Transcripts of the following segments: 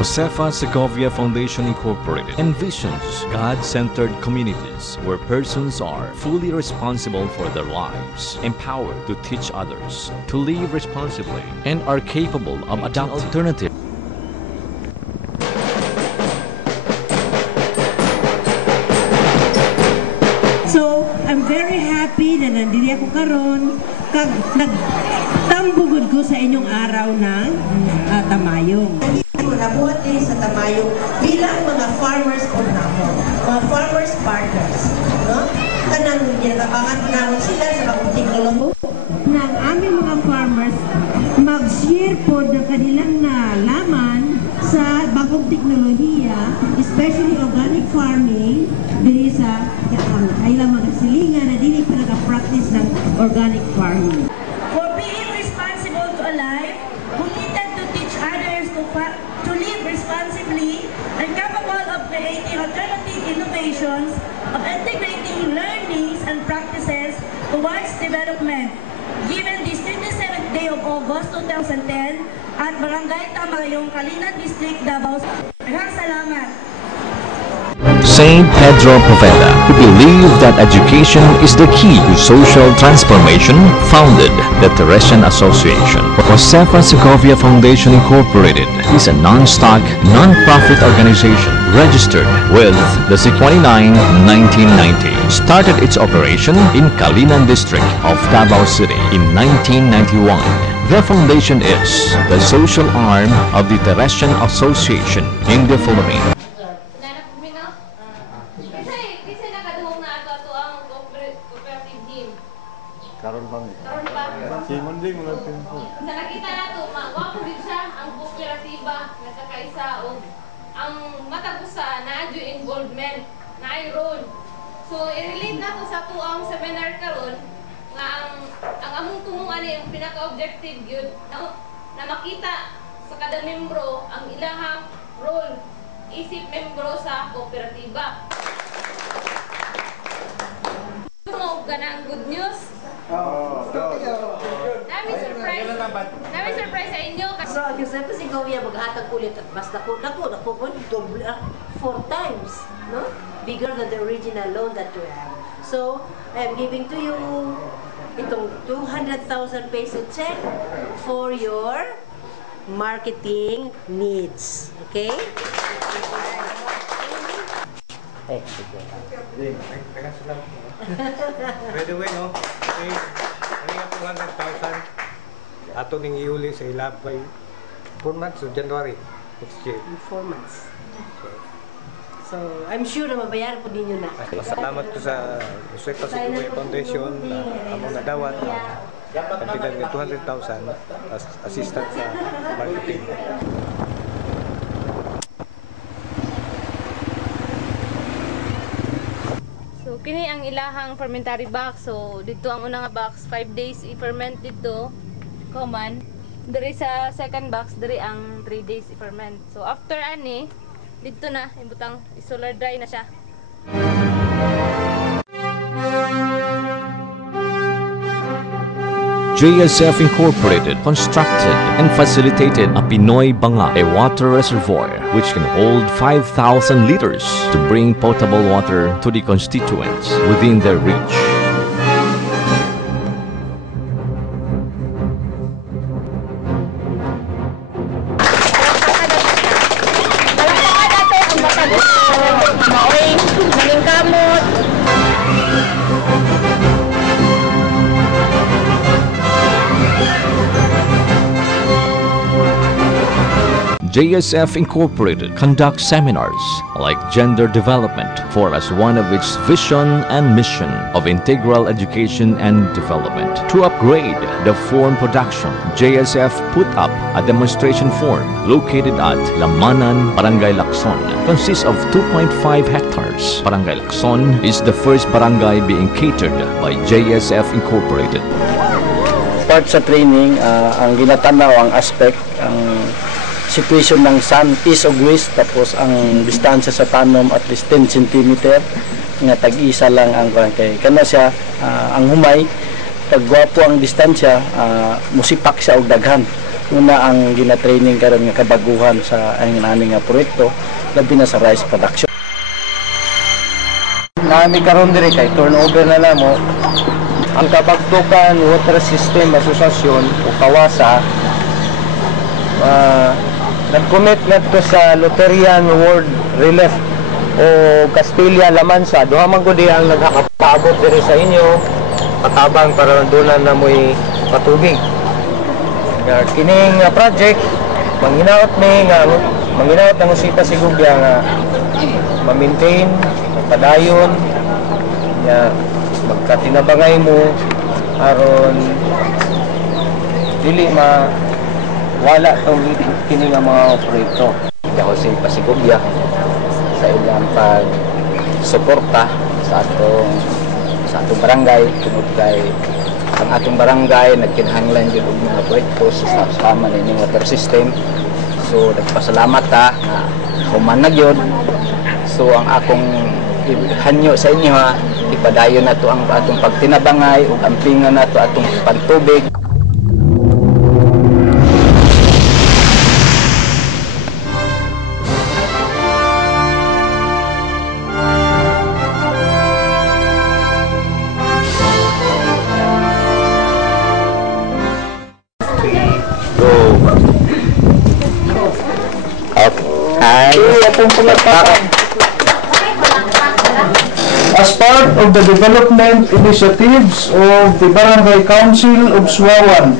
Josefa Segovia Foundation Incorporated envisions God-centered communities where persons are fully responsible for their lives, empowered to teach others, to live responsibly, and are capable of adopting alternatives. So, I'm very happy na nandito ako karon kag nagtambugod ko sa inyong araw ng tamayong. Nabuhat din sa tamayong bilang mga farmers po namo, mga farmers partners, no? Kanang ginagabangan namin sila sa bagong teknolohiya ng aming mga farmers mag-share po ng kanilang nalaman sa bagong teknolohiya, especially organic farming, diri sa ilang mga silingan na dili pa nag-practice ng organic farming. For being responsible to a life, we needed to teach others to live responsibly and capable of creating alternative innovations, of integrating learnings and practices towards development. Given this 27th day of August 2010 at Barangay Tamayong, Kalinan District, Davao. Maraming salamat. Saint Pedro Poveda, who believed that education is the key to social transformation, founded the Teresian Association. Josefa Segovia Foundation Incorporated is a non-stock, non-profit organization registered with the SIC-29 1990. Started its operation in Kalinan District of Davao City in 1991. The foundation is the social arm of the Teresian Association in the Philippines. Karon bang? Simon din mo lang pinpo. Sa nakita na to, magwapo din siya ang kooperatiba nagkakaisa o ang matagusa na adyo involvement na ay role. So i-relate na to sa tuang seminar karon nga ang among tumungan ang pinaka-objective gyud na makita sa kada membro ang ilahang role isip membro sa kooperatiba. Mo ganang good news. Nami surprise sa inyo. So, Josefa Segovia maghatag ulit at mas dako 4 times, no? Bigger than the original loan that you have. So, I am giving to you itong 200,000 peso check for your marketing needs. Okay? By the way, no? Ano yung 200,000 ato ning iuli sa ilab by 4 months o January next year. In 4 months. So, I'm sure na mabayaran po ninyo na. Salamat ko sa Josefa Segovia Foundation na among nadawat kantidad ng 200,000 as assistant sa marketing. So kini ang ilahang fermentary box. So dito ang unang box 5 days i-ferment dito. Common. Diri sa second box diri ang 3 days i-ferment. So after ani dito na ibutang solar dry na siya. JSF Incorporated constructed and facilitated a Pinoy Banga, a water reservoir which can hold 5,000 liters to bring potable water to the constituents within their reach. JSF Incorporated conducts seminars like gender development for as one of its vision and mission of integral education and development. To upgrade the form production, JSF put up a demonstration form located at Lamanan, Barangay Lacson. Consists of 2.5 hectares. Barangay Lacson is the first barangay being catered by JSF Incorporated. Part sa training, ang ginatanaw, ang aspect, ang situation ng sun, east o west, tapos ang distansya sa tanom at least 10 cm nga tag-isa lang ang kay kana siya ang humay pagwapo ang distansya, musipak siya og daghan. Una ang gina-training karon nga kabaguhan sa ang nani nga proyekto labi na sa rice production. Nami karon diri kay turnover na namo ang Kabagtukan Water System Association o Kawasa. Nag-commit to sa Lutheran World Relief o Castilla La Mansa. Duha man gud ang nagakapaabot diri sa inyo patabang para doon na mo'y patubig. Kining project manghinaot ng usita si Gubya nga ma-maintain, padayon ya magkatinabangay mo aron dili wala tong kini nga mga proyekto. Ako si Pasigubya sa ilang pag-suporta sa atong barangay tungod kay ang atong barangay nagkinahanglan jud og mga proyekto sa sama ni water system. So nagpasalamat ta na human na gyud. So ang akong hanyo sa inyo ha, ipadayon na to ang atong pagtinabangay ug ampingan na to atong pantubig. As part of the development initiatives of the Barangay Council of Suawan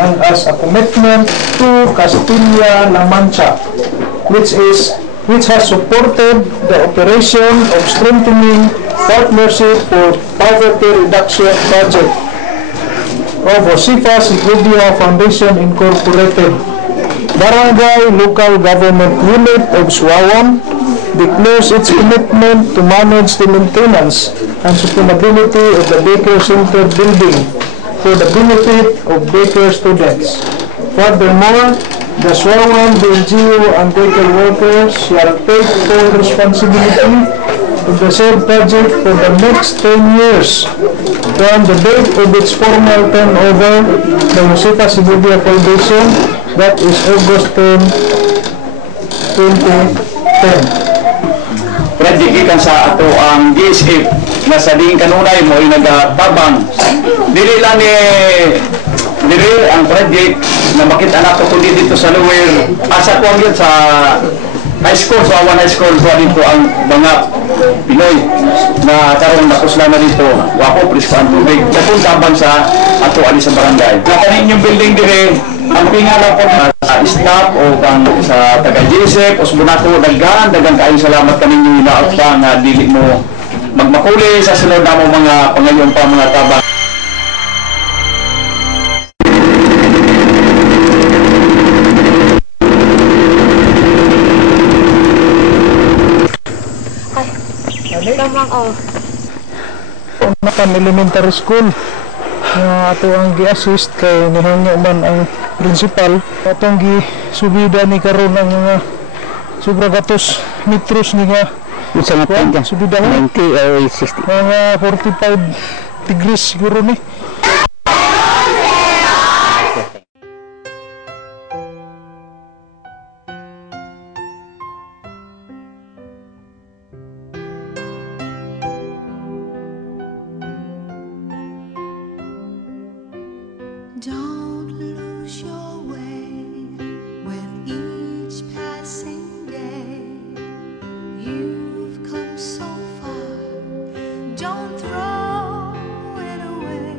and as a commitment to Castilla La Mancha, which has supported the operation of strengthening partnership for poverty reduction project of Josefa Sigubia Foundation Incorporated, Barangay Local Government Unit of Suawan declares its commitment to manage the maintenance and sustainability of the Baker Center building for the benefit of Baker students. Furthermore, the Suawan BNGO and Baker workers shall take full responsibility of the said project for the next 10 years from the date of its formal turnover the Josefa Sigubia Foundation, that is August 10, 2010. Predikikan sa ato ang GSF na sa diing kanunay mo ay nagatabang dili lang dili ang project na makita nato kundi dito sa lower asa ko yun sa high school, so Awan High School, so dito ang mga Pinoy na karon nakusla na dito wapo presko ang tubig katong tabang sa ato ali sa barangay na kanin yung building dire ang pingala po sa staff o kang sa taga-GSF o subunato dagan kayo salamat kaninyo hinaot pa nga dili mo magmakuli sa sunod na mo mga pangayon pa mga tabang. Nakan elementary school nga ato ang gi-assist kay nihangyo man ang principal atong gi-subida ni karon ang mga sobra gatos metros ni nga subida mga 45 degrees siguro ni. Don't lose your way with each passing day. You've come so far, don't throw it away.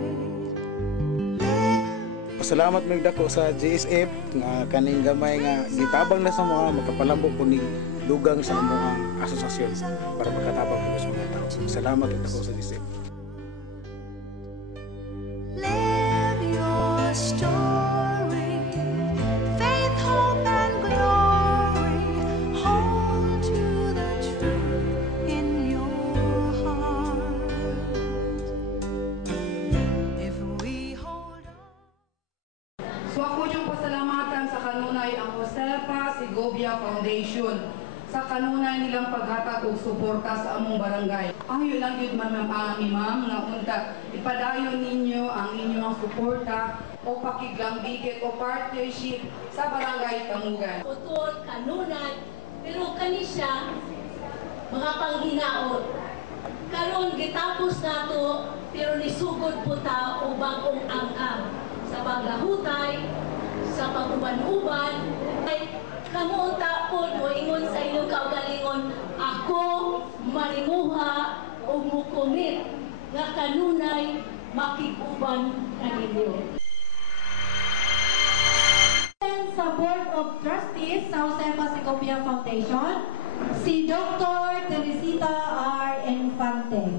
Salamat mig dako sa GSF nga kaning gamay nga gitabang na sa mga makapalambok ko ni dugang sa among asosasyon para makatabang ko sa mga tao. Salamat mig dako sa GSF. Live your story, faith, hope, and glory. Hold to the truth in your heart. If we hold on. So ako yung pasalamatan sa kanunay ang Josefa Segovia Foundation sa kanunay nilang paghatag og suporta sa among barangay. Ayo lang yun man ma'am nga unta ipadayon ninyo ang inyong suporta o pakiglambigit o partnership sa barangay Tamugan. Utol, kanunay, pero kani siya mga panghinaot. Karon gitapos nato pero nisugod po ta og bagong ang-ang sa paglahutay, sa pag-uban-uban. Kamu tapon mo ingon sa inyong kaugalingon, ako manimuha o mukomit nga kanunay makiguban kaninyo. Sa Board of Trustees sa Josefa Segovia Foundation, si Dr. Teresita R. Infante.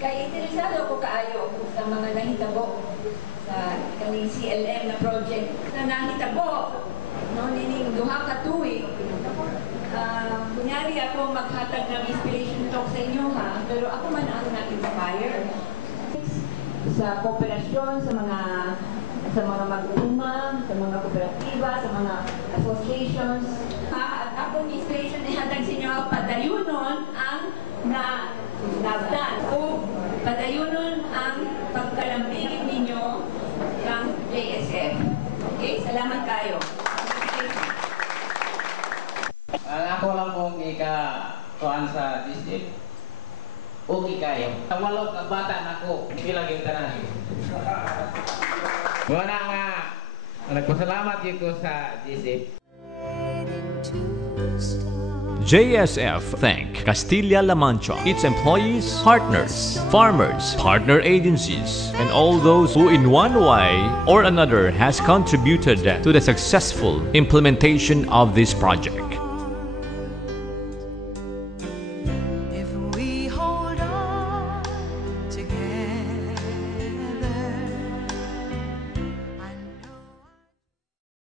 Kaya interesado ko kaayo sa mga nahitabo sa kaning CLM na project na nahitabo no nining duha ka tuig. Kunyari ako maghatag ng inspiration talk sa inyo ha, pero ako man ang na-inspire sa kooperasyon sa mga mag-uuma, sa mga kooperatiba, sa mga associations. At akong inspiration ni hatag sa inyo padayunon ang nabdan o padayunon ang pagkalambigin ninyo ng JSF. Okay? Salamat kayo. Ako lang pong ika-kuhan sa district. Okay kayo. Walo ka bata na ko. Bilang yung tanan. Wala nga. Nagpasalamat yun ko sa district. JSF thank Castilla-La Mancha, its employees, partners, farmers, partner agencies, and all those who in one way or another has contributed to the successful implementation of this project.